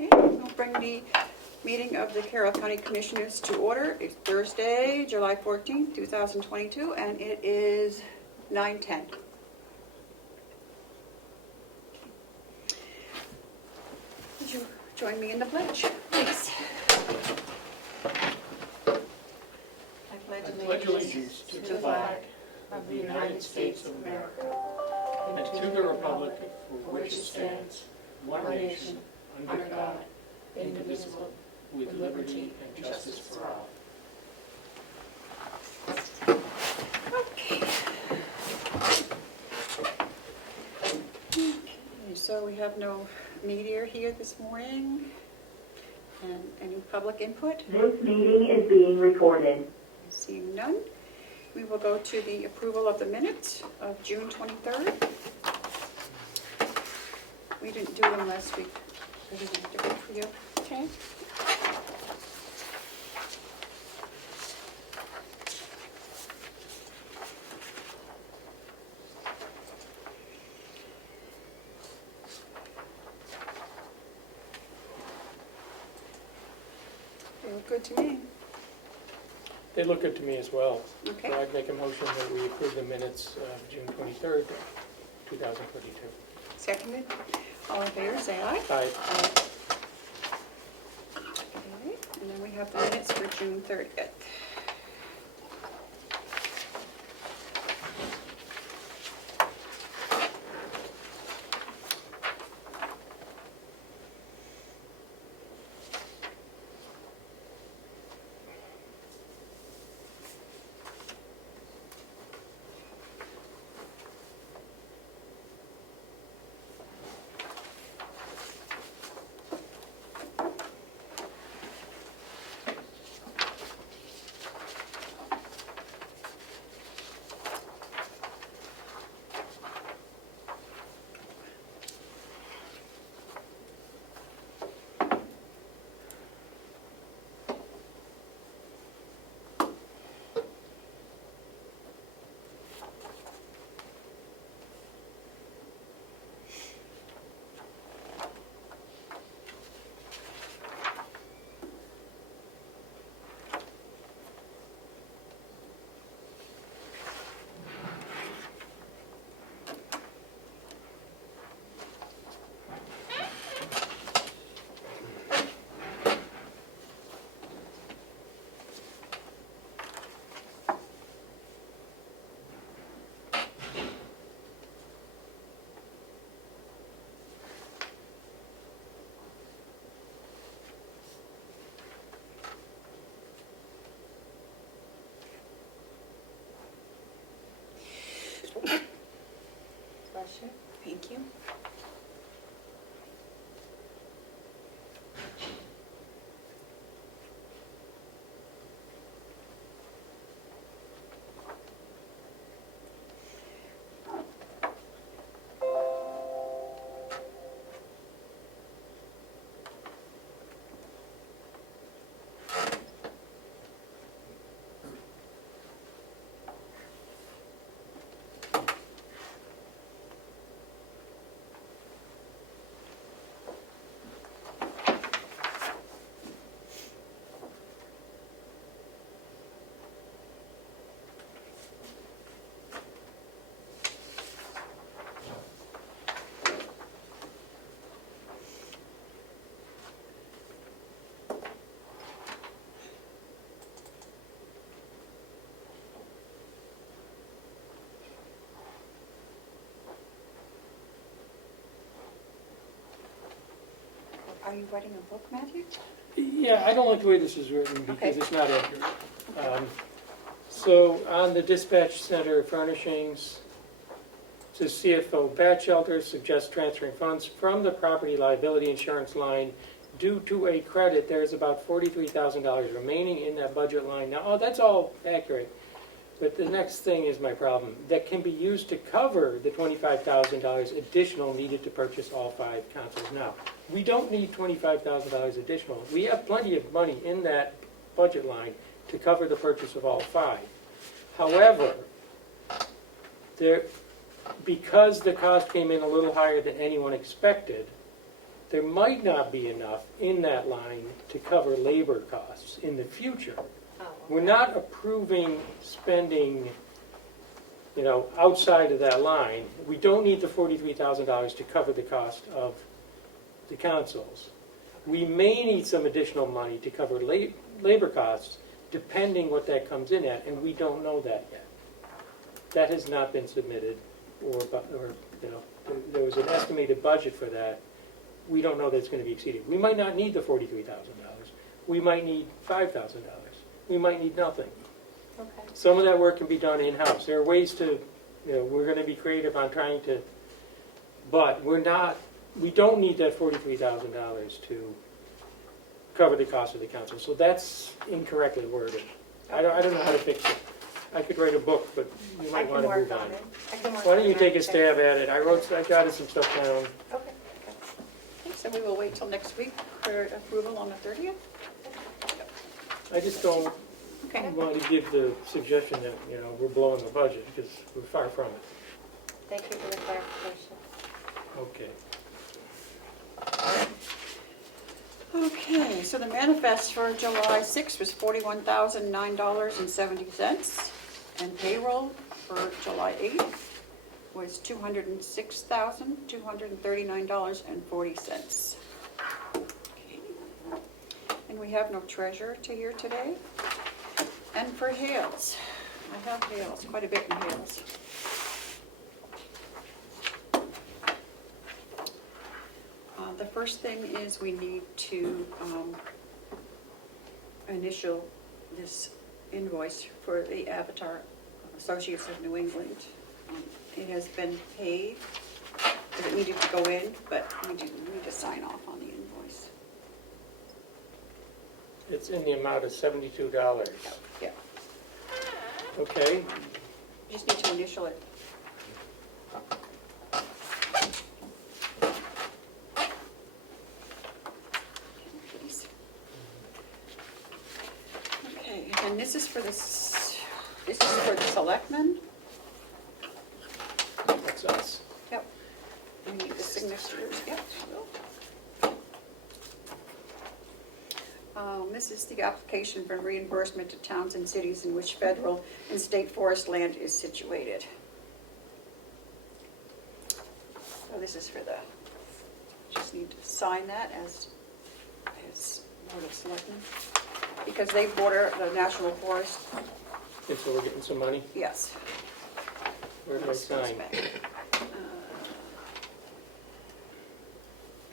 Okay, I'll bring the meeting of the Carroll County Commissioners to order. It's Thursday, July 14th, 2022, and it is 9:10. Would you join me in the pledge, please? I pledge allegiance to the flag of the United States of America and to the republic for which it stands, one nation, under God, indivisible, with liberty and justice for all. Okay. So we have no media here this morning, and any public input? This meeting is being recorded. Seeing none, we will go to the approval of the minutes of June 23rd. We didn't do them last week. I didn't have to wait for you. Okay. They look good to me. They look good to me as well. Okay. So I'd make a motion that we approve the minutes of June 23rd, 2022. Seconded. All in favor, say aye. Aye. Okay, and then we have the minutes for June 30th. Thank you. Are you writing a book, Matthew? Yeah, I don't like the way this is written because Okay. it's not accurate. So on the dispatch center furnishings, it says CFO bat shelter suggests transferring funds from the property liability insurance line due to a credit. There's about $43,000 remaining in that budget line. Now, that's all accurate. But the next thing is my problem. That can be used to cover the $25,000 additional needed to purchase all 5 consoles. Now, we don't need $25,000 additional. We have plenty of money in that budget line to cover the purchase of all 5. However, because the cost came in a little higher than anyone expected, there might not be enough in that line to cover labor costs in the future. We're not approving spending, outside of that line. We don't need the $43,000 to cover the cost of the consoles. We may need some additional money to cover labor costs, depending what that comes in at, and we don't know that yet. That has not been submitted, or there was an estimated budget for that. We don't know that it's going to be exceeded. We might not need the $43,000. We might need $5,000. We might need nothing. Okay. Some of that work can be done in-house. There are ways to, we're going to be creative on trying to, but we don't need that $43,000 to cover the cost of the council. So that's incorrectly worded. I don't know how to fix it. I could write a book, but you might want to move on. Why don't you take a stab at it? I jotted some stuff down. Okay. Okay, so we will wait till next week for approval on the 30th? I just don't Okay. want to give the suggestion that, we're blowing the budget, because we're far from it. Thank you for the clarification. Okay. Okay, so the manifest for July 6th was $41,009.70, and payroll for July 8th was $206,239.40. Okay. And we have no treasurer to hear today. And for Hales, I have Hales, quite a bit in Hales. The first thing is we need to initial this invoice for the Avatar Associates of New England. It has been paid, because it needed to go in, but we do need to sign off on the invoice. It's in the amount of $72. Yeah, Okay. you just need to initial it. Please. Okay, and this is for the selectmen. That's us. Yep. We need the signatures, yep. This is the application for reimbursement to towns and cities in which federal and state forest land is situated. So this is for just need to sign that as Board of Selectmen, because they border the National Forest, And so we're getting some money. yes. Where do I sign?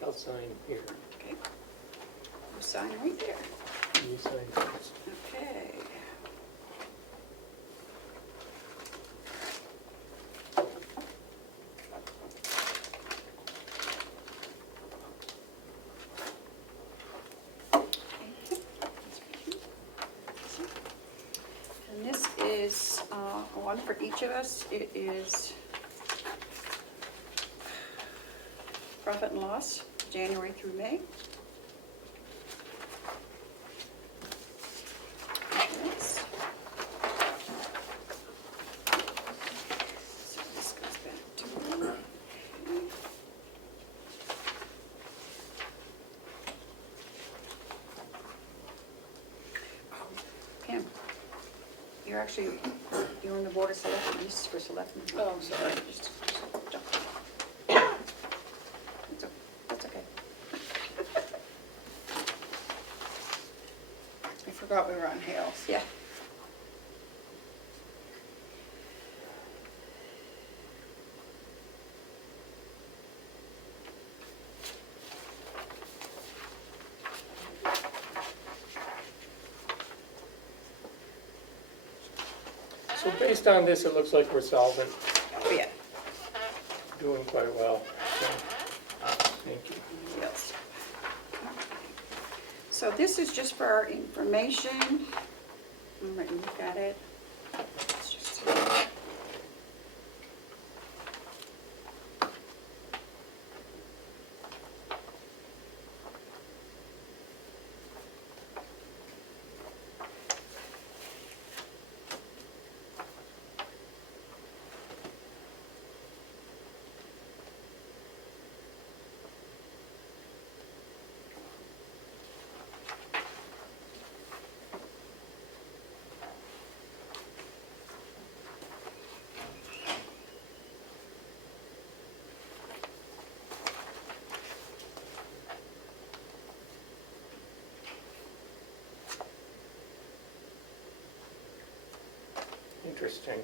I'll sign here. Okay. You sign right there. You sign first. Okay. And this is one for each of us. It is profit and loss, January through May. Yes. So this goes back to Pam, you're on the Board of Selectmen. This is for Selectmen. Oh, sorry. Just jump. That's okay. I forgot we were on Hales. Yeah. So based on this, it looks like we're solvent, Oh, yeah. doing quite well. So, thank you. Yes. So this is just for our information. I'm going to look at it. It's just- interesting.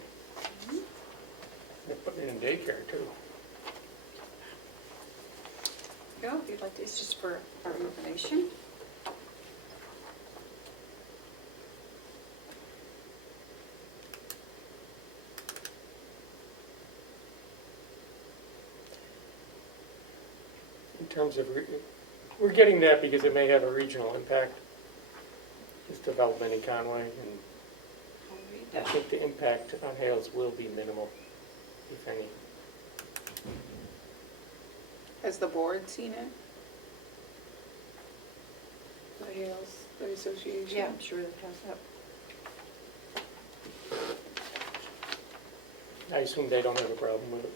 They're putting it in daycare too. Go, if you'd like, it's just for our information. In terms of, we're getting that because it may have a regional impact, this development in Conway, and I'll read I that. think the impact on Hales will be minimal, if any. Has the board seen it? The Hales, the association? Yeah, I'm sure that has that. I assume they don't have a problem with it.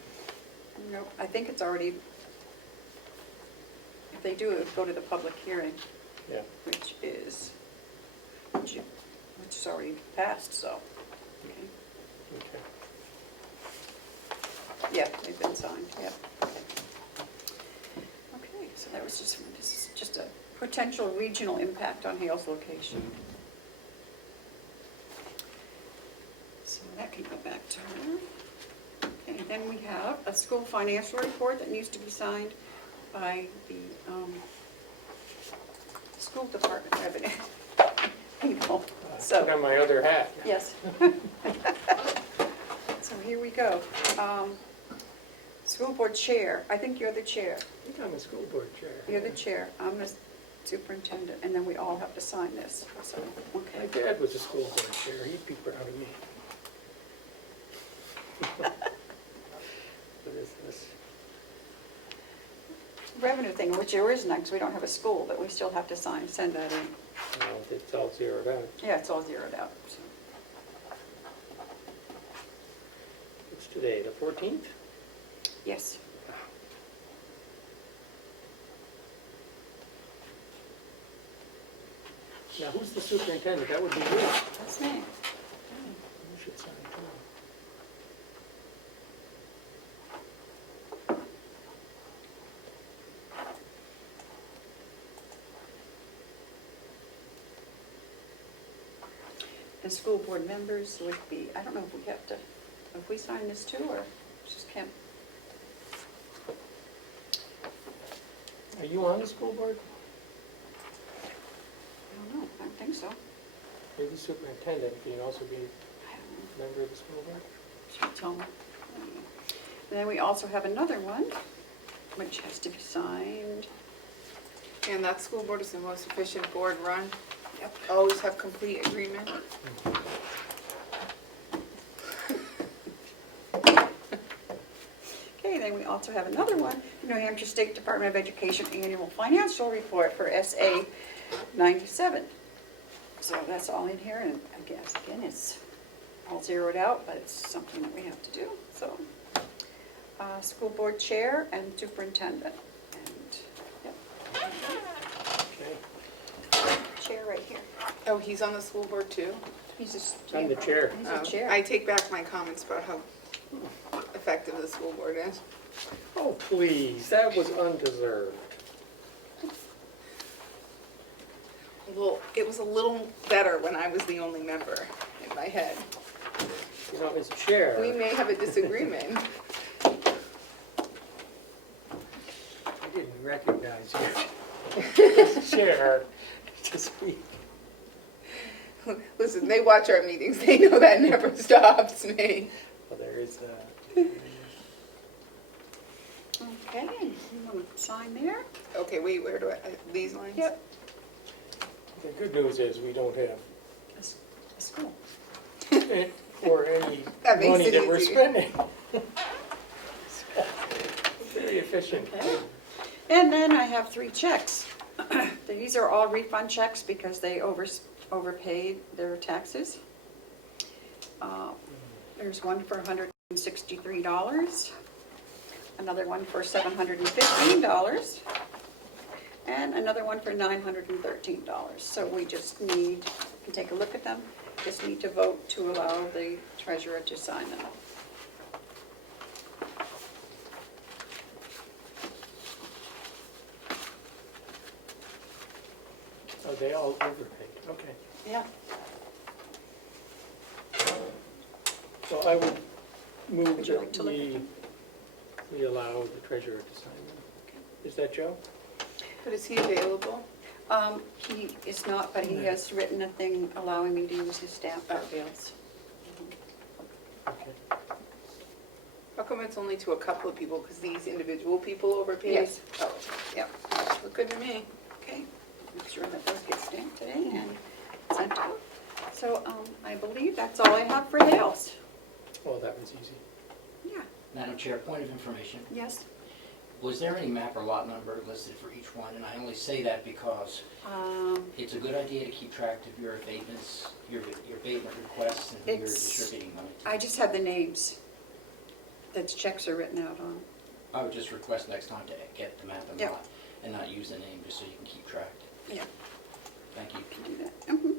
No, I think it's already, if they do, it would go to the public hearing, Yeah, which is already passed, so. Okay. okay. Yeah, they've been signed, yeah. Okay, so that was just, this is just a potential regional impact on Hale's location. So that can go back to her. Okay, then we have a school financial report that needs to be signed by the school department revenue people. Put So, on my other hat. yes. So here we go. School board chair, I think you're the chair. I think I'm a school board chair. You're the chair, I'm the superintendent, and then we all have to sign this, so, My okay. dad was a school board chair, he'd be proud of me. What is this? Revenue thing, which there is none, because we don't have a school, but we still have to send that in. Oh, it's all zeroed out. Yeah, it's all zeroed out, so. What's today, the 14th? Yes. Now, who's the superintendent? That would be you. That's me. You should sign too. And school board members would be, I don't know if we have to, if we sign this too, or just Kim? Are you on the school board? I don't know, I don't think so. You're the superintendent, can you also be I don't know. a member of the school board? She'll tell me. And then we also have another one, which has to be signed. And that school board is the most efficient board run. Yep. Always have complete agreement. Okay, then we also have another one, New Hampshire State Department of Education Annual Financial Report for SA 97. So that's all in here, and I guess, again, it's all zeroed out, but it's something that we have to do, so. School board chair and superintendent, and, yep. Okay. Chair right here. Oh, he's on the school board too? He's a. I'm the chair. He's a Oh, chair. I take back my comments about how effective the school board is. Oh, please, that was undeserved. Well, it was a little better when I was the only member in my head. You know, as chair, We may have a disagreement. I didn't recognize you as chair to speak. Listen, they watch our meetings. They know that never stops me. Well, there is that. Okay, you want to sign there? Okay, wait, where do I, these lines? Yep. The good news is we don't have A school. or any That makes money it that we're easy. spending. Very efficient. Okay. And then I have 3 checks. These are all refund checks because they overpaid their taxes. There's one for $163, another one for $715, and another one for $913. So we just need, you can take a look at them, just need to vote to allow the treasurer to sign them. Oh, they all overpaid, okay. Yeah. Well, I would move Would you like that to look at we allow the treasurer to sign them. Is that Joe? But is he available? He is not, but he has written a thing allowing me to use his stamp for bills. Okay. How come it's only to a couple of people? Because these individual people overpaid? Yes. Oh, Yep. look good to me. Okay, make sure that those get stamped today and sent out. So, I believe that's all I have for Dale's. Well, that was easy. Yeah, Madam Chair, point of information. yes. Was there any map or lot number listed for each one? And I only say that because it's a good idea to keep track of your abatements, your abatement requests, and who you're It's- distributing money to. I just have the names that checks are written out on. I would just request next time to get the map and Yep. lot, and not use the name, just so you can keep track. Yeah, Thank you. can do that. Mhm.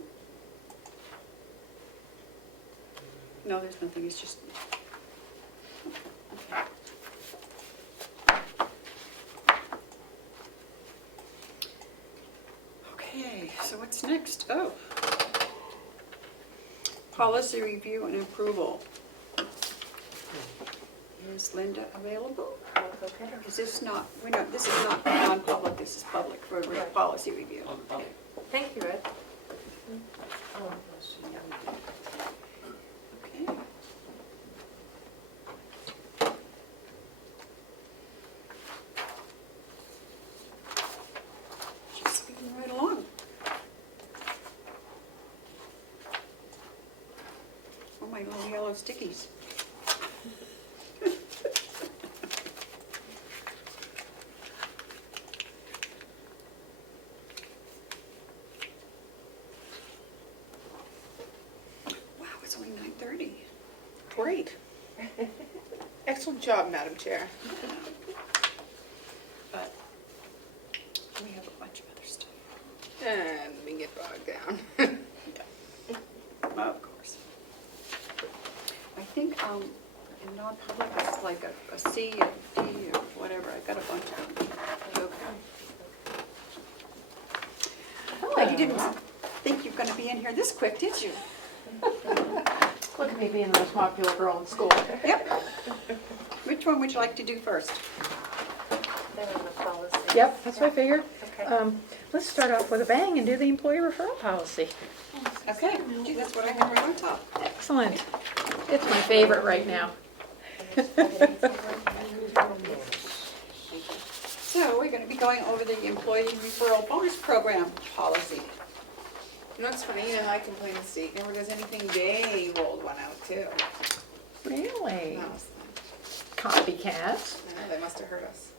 No, there's nothing, it's just. Okay. Okay, so what's next? Oh. Policy review and approval. Is Linda available? Is this not, we're not, this is not non-public, this is public for policy review. Thank you, Ed. Okay. Just speeding right along. Oh, my little yellow stickies. Wow, it's only 9:30. Great. Excellent job, Madam Chair. But we have a bunch of other stuff. And we get bogged down. Of course. I think in non-public it's like a C, a D, or whatever. I've got a bunch of them. Oh, you didn't think you're going to be in here this quick, did you? Look at me being the most popular girl in school. Yep. Which one would you like to do first? They're on the policy. Yep, that's what I figured. Okay. Let's start off with a bang and do the employee referral policy. Okay, gee, that's what I have right on top. Excellent. It's my favorite right now. So we're going to be going over the employee referral bonus program policy. You know, it's funny, and I complain the state never does anything. They rolled one out too. Really? That was Copycats. I know, they must have heard us.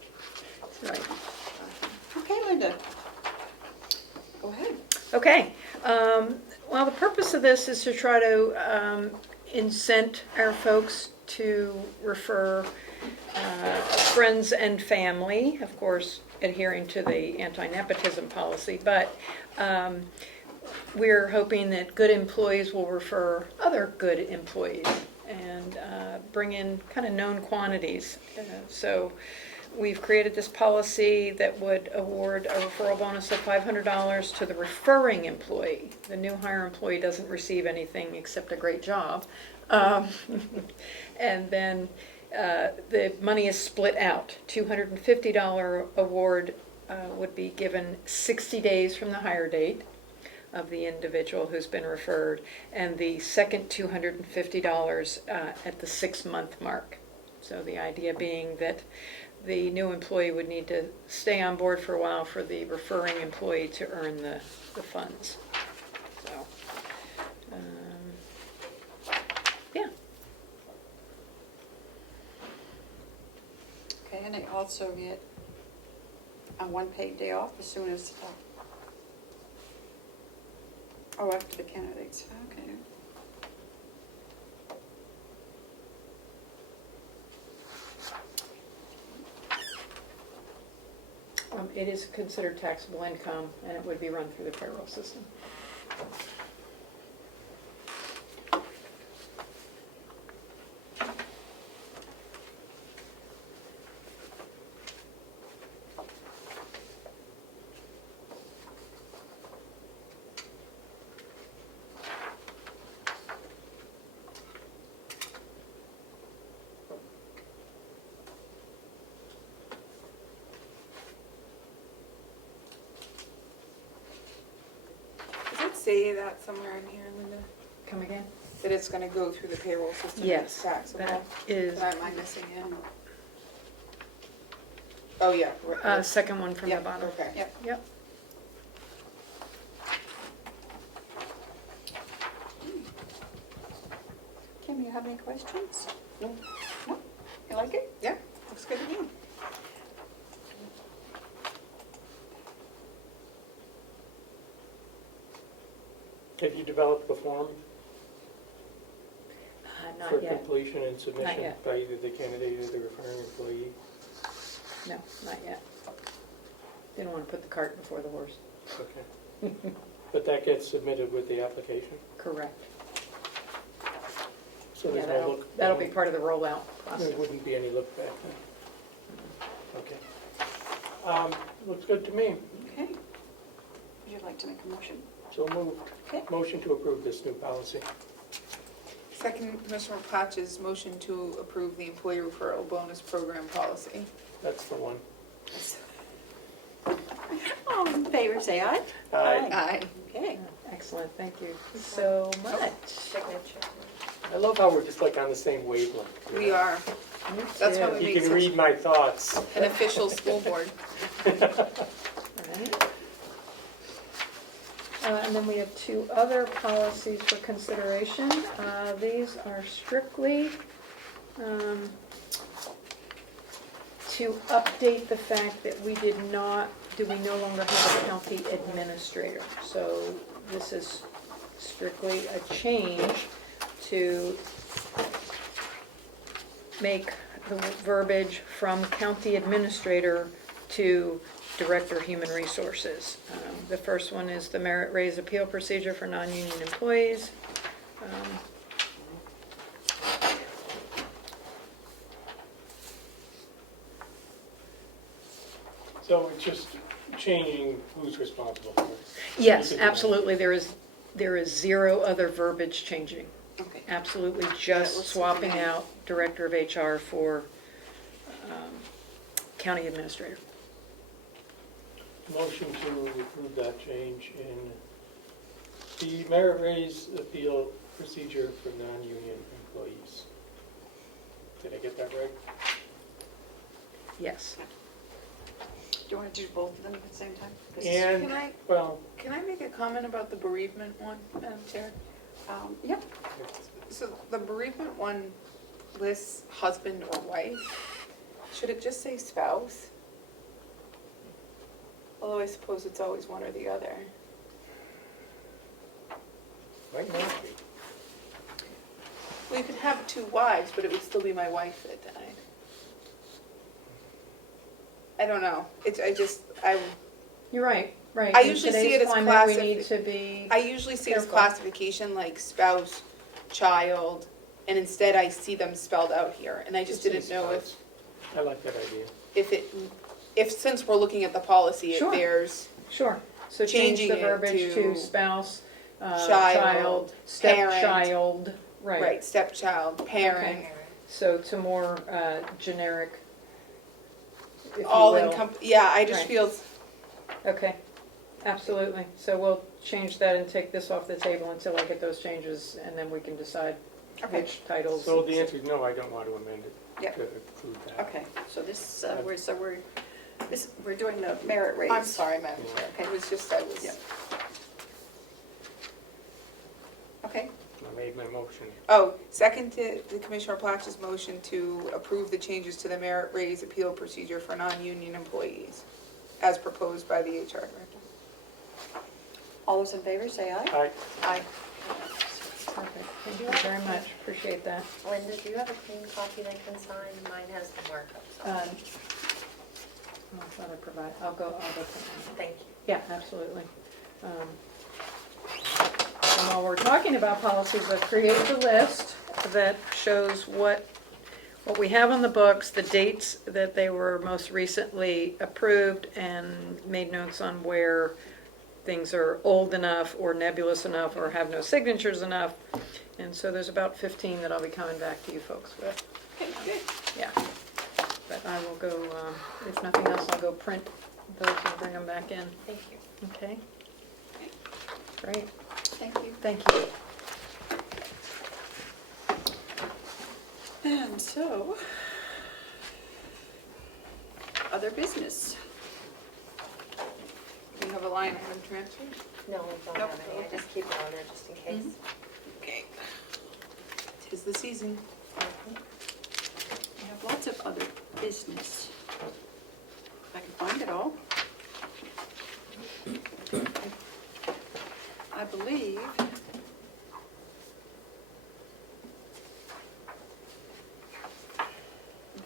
Right. Okay, Linda. Go ahead. Okay. Well, the purpose of this is to try to incent our folks to refer friends and family, of course, adhering to the anti-nepotism policy, but we're hoping that good employees will refer other good employees and bring in kind of known quantities. So we've created this policy that would award a referral bonus of $500 to the referring employee. The new hire employee doesn't receive anything except a great job. And then the money is split out. $250 award would be given 60 days from the hire date of the individual who's been referred, and the second $250 at the 6-month mark. So the idea being that the new employee would need to stay on board for a while for the referring employee to earn the funds. So, yeah. Okay, and they also get a 1 paid day off as soon as, after the candidates, okay. It is considered taxable income, and it would be run through the payroll system. say that somewhere in here, Linda? Come again? That it's gonna go through the payroll system? and Yes, it's taxable? that is, Am I missing it? Oh, yeah. right. second one from the Yeah, bottom. okay. Yep. Yep. Kim, you have any questions? No. No? You like it? Yeah, looks good to me. Have you developed the form for Not yet. completion and submission yet. by either the candidate or the referring employee? No, not yet. Didn't want to put the cart before the horse. Okay. But that gets submitted with the application? Correct. So Yeah, there's no that'll, look? that'll be part of the rollout There process. wouldn't be any look back then? Okay. Looks good to me. Okay. Would you like to make a motion? So moved. Okay. Motion to approve this new policy. Second, Commissioner Patch's motion to approve the employee referral bonus program policy. That's the one. All in favor, say aye. Aye. Aye. Okay. Excellent, thank you so much. Signature. I love how we're just like on the same wavelength. We are. Me That's too. why we You make can such read my thoughts. an official school board. Right. And then we have two other policies for consideration. These are strictly to update the fact that we no longer have a county administrator. So this is strictly a change to make the verbiage from county administrator to Director of Human Resources. The first one is the merit raise appeal procedure for non-union employees. So it's just changing who's responsible for it. Yes, absolutely, there is zero other verbiage changing. Okay. Absolutely, looks just swapping okay. out Director of HR for County Administrator. Motion to approve that change in the merit raise appeal procedure for non-union employees. Did I get that right? Yes. Do you want to do both of them at the same time? 'Cause- And, Can I, well, can I make a comment about the bereavement one, Madam Chair? Yeah, So the bereavement one lists husband or wife. Should it just say spouse? Although I suppose it's always one or the other. might not be. We could have two wives, but it would still be my wife that died. I don't know. You're right, right. I In usually see today's it as climate, we classic- need to be, I usually see it as Careful. classification like spouse, child, and instead I see them spelled out here. And I just didn't know I like that idea. if since we're looking at the policy, it Sure. bears sure. So change Changing the it verbiage to to spouse, child, parent. stepchild, right. right stepchild, parent, Okay. So to more generic, if you all will. Yeah, I just Right. feel Okay, absolutely. So we'll change that and take this off the table until I get those changes, and then we can decide Okay. which titles. So the answer is no, I don't want to amend it Yep. to include that. okay, so we're doing the merit raise. I'm sorry, Madam Chair. Okay. It was just Yeah. Okay, I made my motion. Oh, second to the Commissioner Platch's motion to approve the changes to the merit raise appeal procedure for non-union employees as proposed by the HR director. all those in favor, say aye. Aye. Aye. Perfect, thank you very much, appreciate that. Linda, do you have a clean copy that can sign? Mine has the markups on it. I'll try to provide, I'll go print one. Thank you. Yeah, absolutely. And while we're talking about policies, I've created a list that shows what we have on the books, the dates that they were most recently approved, and made notes on where things are old enough or nebulous enough or have no signatures enough. And so there's about 15 that I'll be coming back to you folks with. Okay, good. Yeah. But I will go, if nothing else, I'll go print those and bring them back in. Thank you. Okay? Great. Thank you. Thank you. And so, other business. Do you have a line item transfer? No, I don't Nope. have any, I just keep it on there just in case. Okay. 'Tis the season. We have lots of other business. If I can find it all. I believe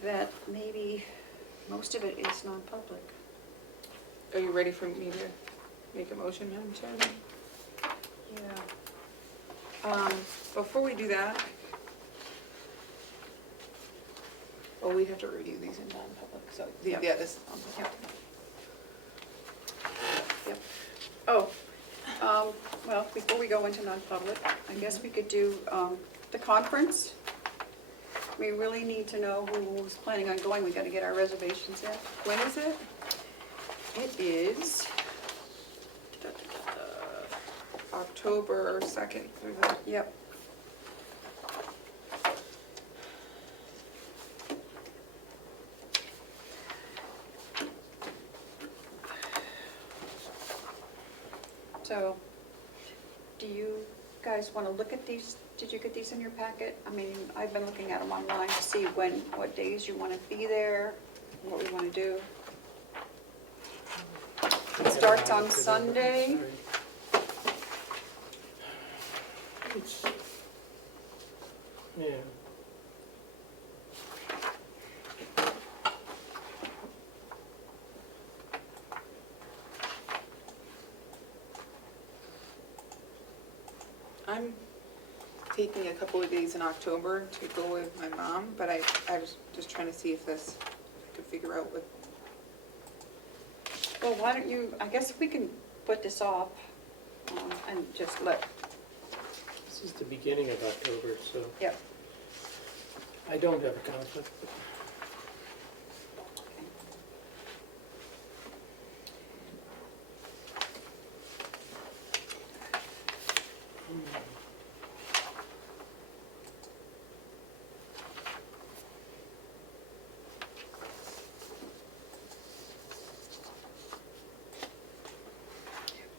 that maybe most of it is non-public. Are you ready for me to make a motion, Madam Chairman? Yeah. Before we do that, well, we'd have to review these in non-public, so, yeah, this is non-public. Yep. Oh, well, before we go into non-public, I guess we could do the conference. We really need to know who's planning on going. We gotta get our reservations in. When is it? It is October 2nd through the, yep. So, do you guys want to look at these? Did you get these in your packet? I mean, I've been looking at them online to see what days you want to be there, what we want to do. It starts on Sunday. It's, yeah. I'm taking a couple of days in October to go with my mom, but I was just trying to see if I could figure out what, Well, why don't you, I guess we can put this off and just let, This is the beginning of October, so yep. I don't have a conflict.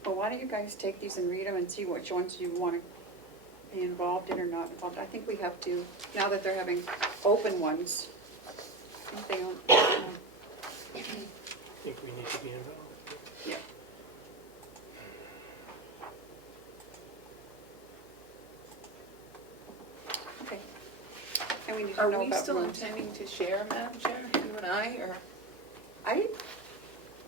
Well, why don't you guys take these and read them and see which ones you want to be involved in or not involved. I think we have to, now that they're having open ones, I think they don't, I think we need to be involved. yeah. Okay. And we need to are know we about still rooms. intending to share, Madam Chair, you and I, or?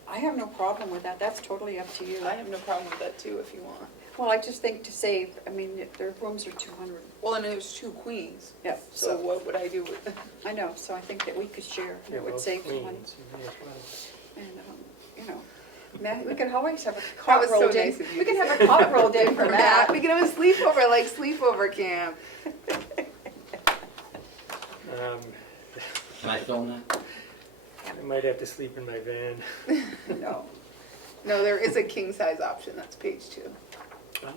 I have no problem with that, that's totally up to you. I have no problem with that too, if you want. Well, I just think to save, I mean, their rooms are 200, Well, and there's 2 queens, yeah, so so, what would I do with I know, so I think that we could share, Yeah, it would both save money. queens, you may as well. And, you know, Matt, we could always have a That cot was so rolled in. nice of you We to can have say. a cot rolled in for Matt. We can have a sleepover, like sleepover camp. Can I film that? I might have to sleep in my van. No. No, there is a king-size option, that's page 2. Oh,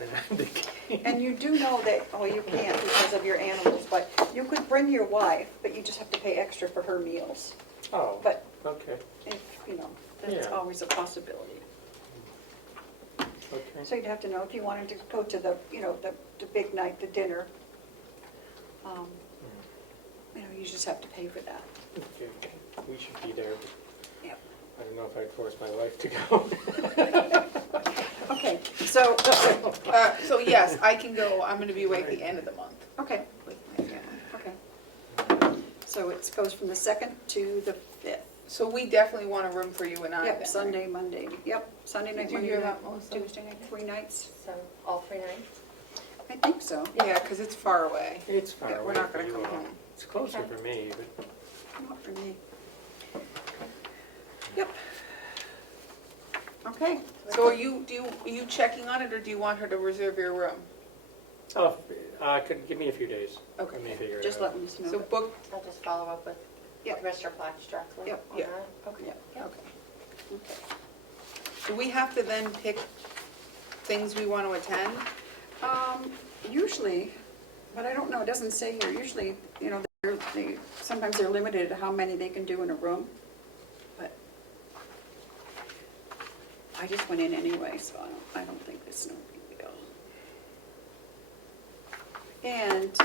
and I'm the king. And you do know that, oh, you can't because of your animals, but you could bring your wife, but you just have to pay extra for her meals. Oh, But okay, if, you know, that's Yeah. always a possibility. okay. So you'd have to know if you wanted to go to the, you know, the big night, the dinner. You know, you just have to pay for that. Okay, we should be there. Yep. I don't know if I'd force my wife to go. Okay, so, So yes, I can go, I'm gonna be away at the end of the month okay, with my family. okay. So it goes from the 2nd to the 5th. So we definitely want a room for you and I then, Yep, right? Sunday, Monday, yep, Sunday night, Did you Monday hear night, that, Melissa? Tuesday night, 3 nights. So, all 3 nights? I think so. Yeah, because it's far away. It's far Yeah, away we're not for gonna you come all. home. It's closer Okay. for me, but Not for me. Yep. Okay, So are you checking on it, or do you want her to reserve your room? oh, could give me a few days. Okay. Let me figure it just out. let me know. So book, I'll just follow up with Yep. Mr. Platch directly Yep. on Yeah. that. Okay. Yeah. okay. Do we have to then pick things we want to attend? Usually, but I don't know, it doesn't say here, usually, you know, sometimes they're limited to how many they can do in a room, but I just went in anyway, so I don't think it's no big deal. And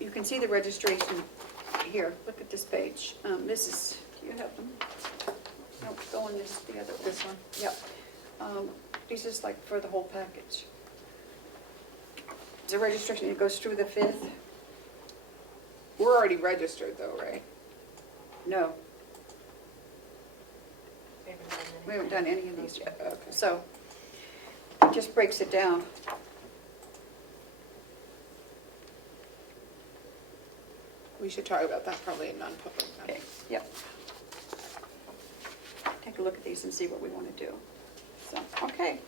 you can see the registration here, look at this page. This is, do you have them? Nope, go on this, the other one. This one? Yep. This is like for the whole package. The registration, it goes through the 5th? We're already registered though, right? No, We haven't done any. we haven't done any of these yet. Okay. So, it just breaks it down. We should talk about that probably in non-public. then. Okay, yep. Take a look at these and see what we want to do. So, okay.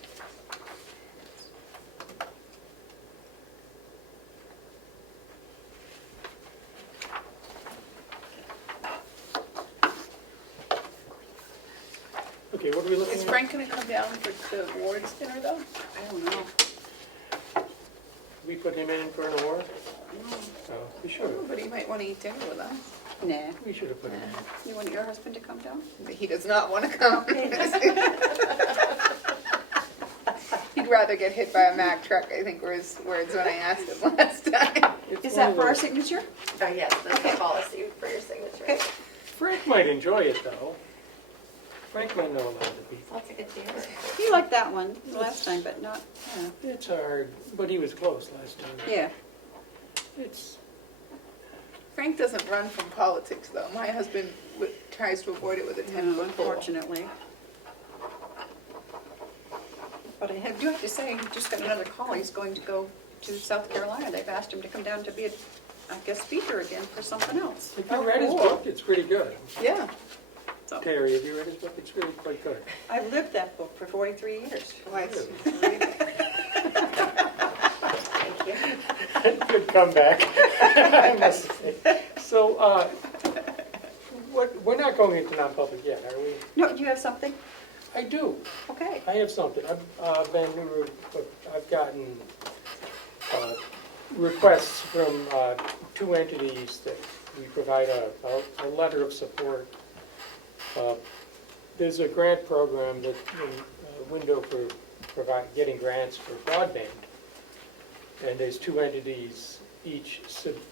Okay, what are we looking Is at? Frank gonna come down for the awards dinner though? I don't know. We put him in for an award? Oh, we should have. But he might want to eat dinner with us. Nah. We should have put him in. You want your husband to come down? He does not want to come. Okay. He'd rather get hit by a Mack truck, I think were his words when I asked him last time. It's Is one that of for our those- signature? Yes, that's the policy for your signature. Okay. Frank might enjoy it, though. Frank might know a lot of the people. Lots of good deals. You liked that one last time, but not, yeah. It's hard, but he was close last time. Yeah. It's, Frank doesn't run from politics though. My husband tries to avoid it with a 10-foot pole. Unfortunately. But I do have to say, he just got another call. He's going to go to South Carolina. They've asked him to come down to be a, I guess, speaker again for something else. if you read his book, it's pretty good. Yeah. So, Terry, have you read his book? It's really quite good. I've lived that book for 43 years. Why it's- Thank you. Good comeback, I must say. So, we're not going into non-public yet, are we? No, do you have something? I do. Okay. I have something. I've gotten requests from two entities that we provide a letter of support. There's a grant program that, a window for getting grants for broadband. And there's two entities, each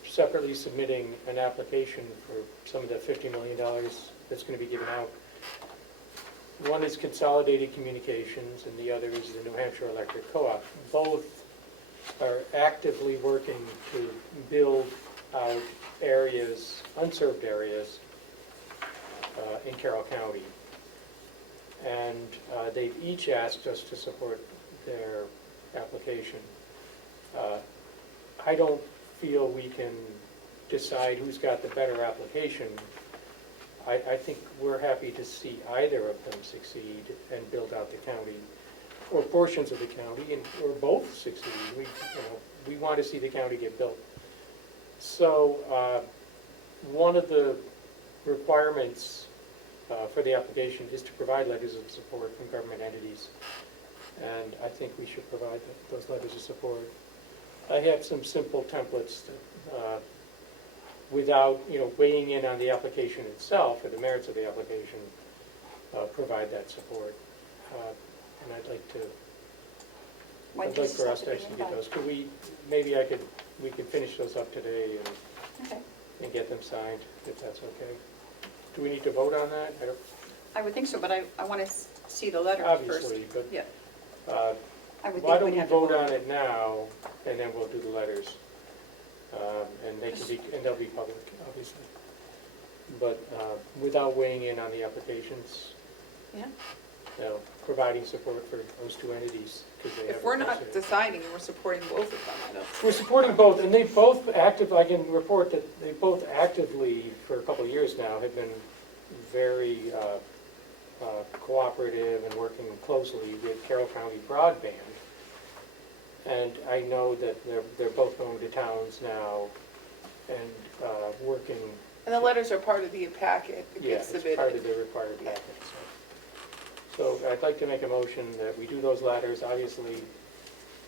separately submitting an application for some of the $50 million that's going to be given out. One is Consolidated Communications, and the other is the New Hampshire Electric Co-op. Both are actively working to build out areas, unserved areas, in Carroll County. And they've each asked us to support their application. I don't feel we can decide who's got the better application. I think we're happy to see either of them succeed and build out the county, or portions of the county, or both succeed. We want to see the county get built. So one of the requirements for the application is to provide letters of support from government entities. And I think we should provide those letters of support. I have some simple templates that, without weighing in on the application itself or the merits of the application, provide that support. And I'd like for us to actually get those. We could finish those up today Okay. and get them signed, if that's okay. Do we need to vote on that? I would think so, but I want to see the letter first. Obviously, but Yeah. I would why think don't we'd we have to vote on it now, and then we'll do the letters. And they'll be public, obviously. But without weighing in on the applications, Yeah. providing support for those two entities, because they have. If we're not deciding, we're supporting both of them, I don't. We're supporting both, and they both I can report that they both actively, for a couple of years now, have been very cooperative and working closely with Carroll County Broadband. And I know that they're both going to towns now and working. And the letters are part of the packet that Yeah, gets it's submitted. part of the required packet. So I'd like to make a motion that we do those letters. Obviously,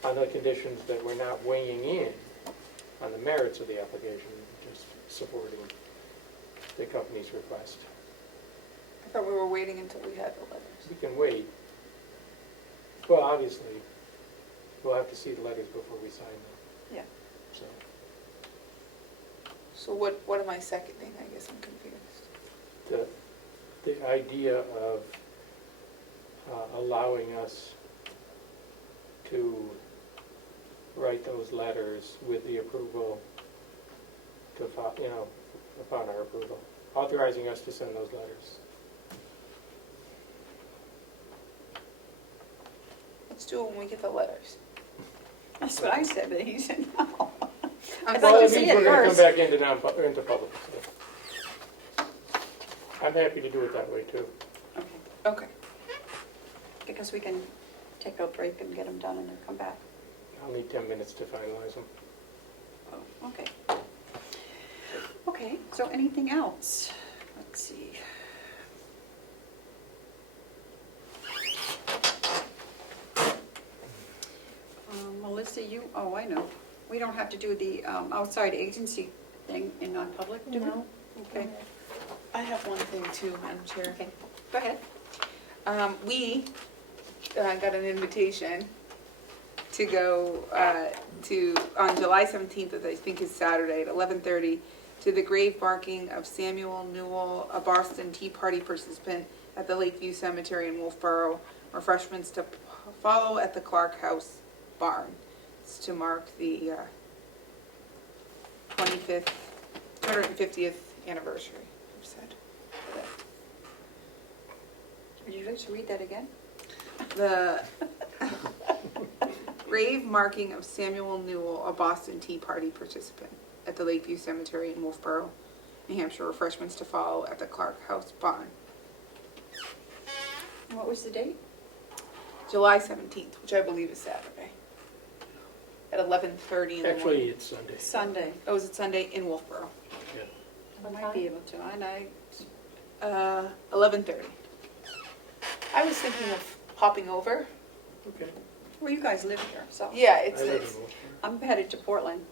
on the conditions that we're not weighing in on the merits of the application, just supporting the company's request. I thought we were waiting until we had the letters. We can wait. Well, obviously, we'll have to see the letters before we sign them. Yeah. So, So what am I seconding? I guess I'm confused. the idea of allowing us to write those letters with the approval to, upon our approval, authorizing us to send those letters. Let's do it when we get the letters. That's what I said, but he said no. I I'm thought Well, you it said means it we're gonna come first. back into public. So. I'm happy to do it that way too. Okay, Okay. because we can take a break and get them done and then come back. I'll need 10 minutes to finalize them. Oh, okay. Okay, so anything else? Let's see. Melissa, I know. We don't have to do the outside agency thing in non-public, do we? No. Okay, I have one thing too, Madam Chair. okay, go ahead. We got an invitation to go on July 17th, which I think is Saturday, at 11:30, to the grave marking of Samuel Newell, a Boston Tea Party participant at the Lakeview Cemetery in Wolfboro. Refreshments to follow at the Clark House Barn. It's to mark the 250th anniversary, I've said. Would you like to read that again? The grave marking of Samuel Newell, a Boston Tea Party participant, at the Lakeview Cemetery in Wolfboro, New Hampshire. Refreshments to follow at the Clark House Barn. And what was the date? July 17th, which I believe is Saturday, at 11:30 in the Actually, morning. it's Sunday. Sunday. Oh, is it Sunday in Wolfboro? Yeah. I might be able to, and I, 11:30. I was thinking of popping over. Okay. well, you guys live here, so. Yeah, I it's, live in it's Wolfboro. I'm headed to Portland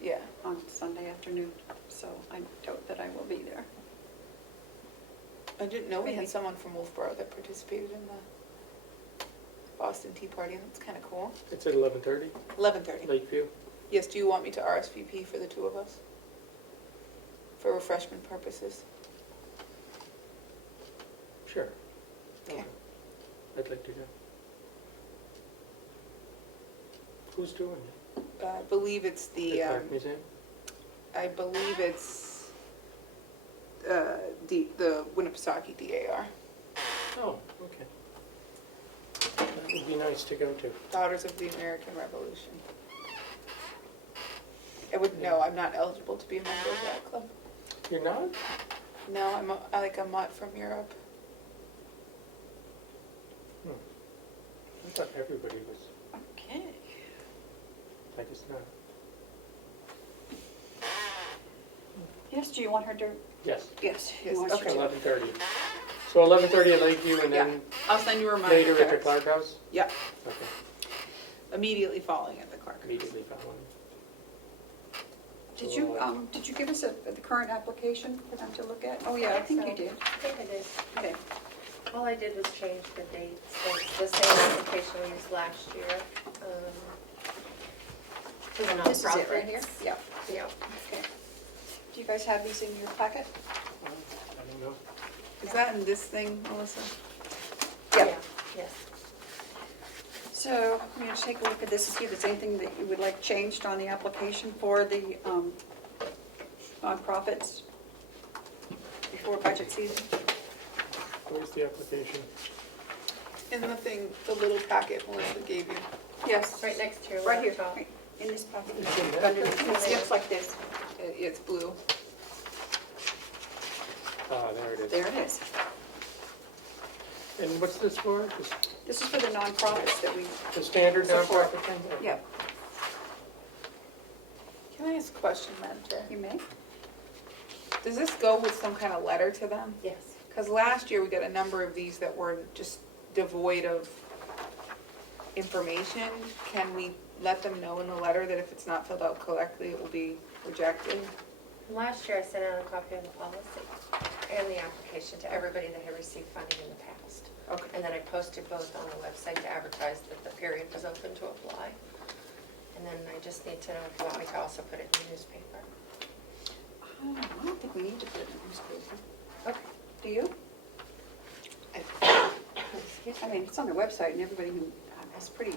yeah. on Sunday afternoon, so I doubt that I will be there. I didn't know we Maybe. had someone from Wolfboro that participated in the Boston Tea Party. That's kind of cool. It's at 11:30, 11:30. Lakeview. Yes, do you want me to RSVP for the two of us? For refreshment purposes? Sure. Okay. I'd like to go. Who's doing it? I believe it's The Clark Museum? I believe it's the Winnipesaukee DAR, Oh, okay. That would be nice to go to. Daughters of the American Revolution. No, I'm not eligible to be a member of that club. You're not? No, I'm a mutt from Europe. I thought everybody was, Okay. I guess not. Yes, do you want her to, Yes, yes. he Yes, wants her okay. to. 11:30. So 11:30 at Lakeview and then I'll send you a reminder. later at the text. Clark House? Yeah, Okay, immediately following at the Clark House. immediately following. Did you give us the current application for them to look at? Oh, yeah, I think you did. I think I did. Okay. All I did was change the dates, so it's the same application we used last year. For the This is it right here? nonprofits. Yeah. Yeah. Okay. Do you guys have these in your packet? I don't know. Is that in this thing, Melissa? Yeah. Yes. So, I'm going to take a look at this and see if there's anything that you would like changed on the application for the nonprofits before budget season. Where's the application? In the thing, the little packet Melissa gave you. Yes. Right next to your Right here, laptop. right in this packet. It's in there? Underneath. It looks like this. It's blue. Ah, there it is. There it is. And what's this for? Just This is for the nonprofits that we, the standard Support. nonprofit thing? Okay. yeah, Can I ask a question, Madam Chair? you may. Does this go with some kind of letter to them? Yes. Because last year we got a number of these that were just devoid of information, can we let them know in the letter that if it's not filled out correctly, it will be rejected? Last year, I sent out a copy of the policy and the application to everybody that had received funding in the past. Okay. And then I posted both on the website to advertise that the period was open to apply. And then I just need to know if you want me to also put it in the newspaper. I don't think we need to put it in the newspaper. Okay. Do you? I mean, it's on the website and everybody who, it's pretty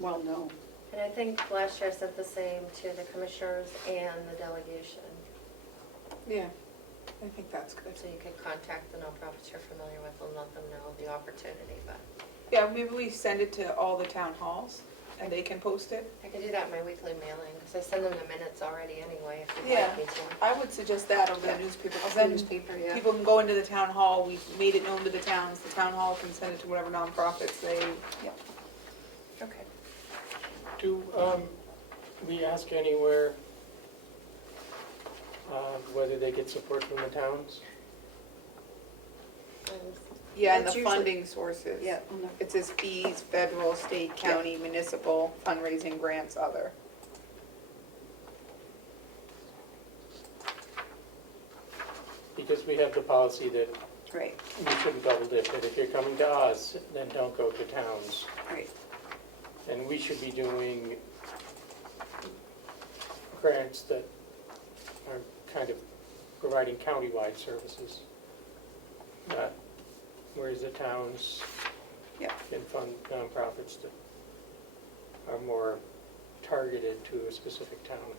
well known. And I think last year I sent the same to the commissioners and the delegation. Yeah, I think that's good. So you could contact the nonprofits you're familiar with and let them know the opportunity, but Yeah, maybe we send it to all the town halls and they can post it. I could do that in my weekly mailing, because I send them the minutes already anyway, if you'd Yeah. like me to. I would suggest that over the newspaper, because The then newspaper, yeah. people can go into the town hall, we've made it known to the towns, the town hall can send it to whatever nonprofits they, Okay. Do we ask anywhere whether they get support from the towns? yeah, and That's the usually- funding sources. Yeah, on the- It says fees, federal, state, county, municipal, fundraising, grants, other. Because we have the policy that right, we shouldn't double dip, that if you're coming to us, then don't go to towns. right. And we should be doing grants that are kind of providing countywide services. Whereas the towns Yeah. can fund nonprofits that are more targeted to a specific town.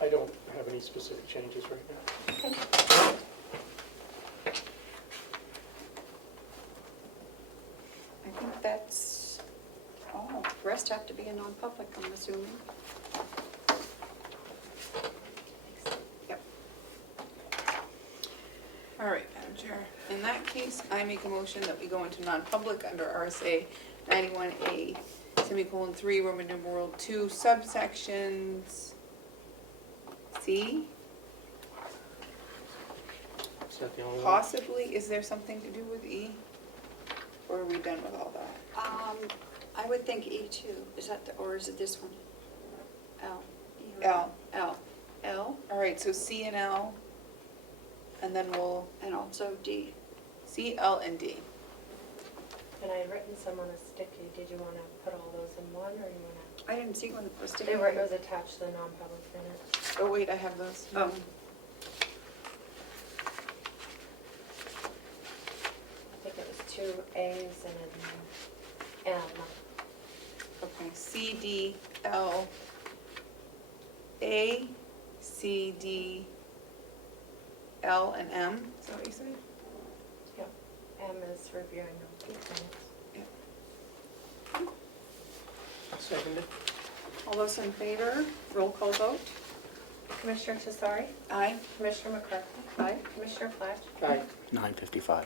I don't have any specific changes right now. I think that's all. The rest have to be a non-public, I'm assuming. Yep. All right, Madam Chair. In that case, I make a motion that we go into non-public under RSA 91A, semicolon 3, Roman numeral 2, subsections C, Is that the only one? possibly, is there something to do with E? Or are we done with all that? I would think E2, is that the, or is it this one? L? E or L. L. L, All right, so C and L, and then we'll, and also D. C, L, and D. And I had written some on a sticky. Did you want to put all those in one, or you want I didn't see one that was to? sticking. It was attached to the non-public minutes. Oh, wait, I have those. Oh. I think it was 2 A's and an M. Okay, C, D, L, A, C, D, L, and M, is that what you said? Yep. M is reviewing the minutes. Seconded? All those in favor, roll call vote. Commissioner Tesari, Aye. Commissioner McCarthy, Aye. Commissioner Flash, Aye. 9:55.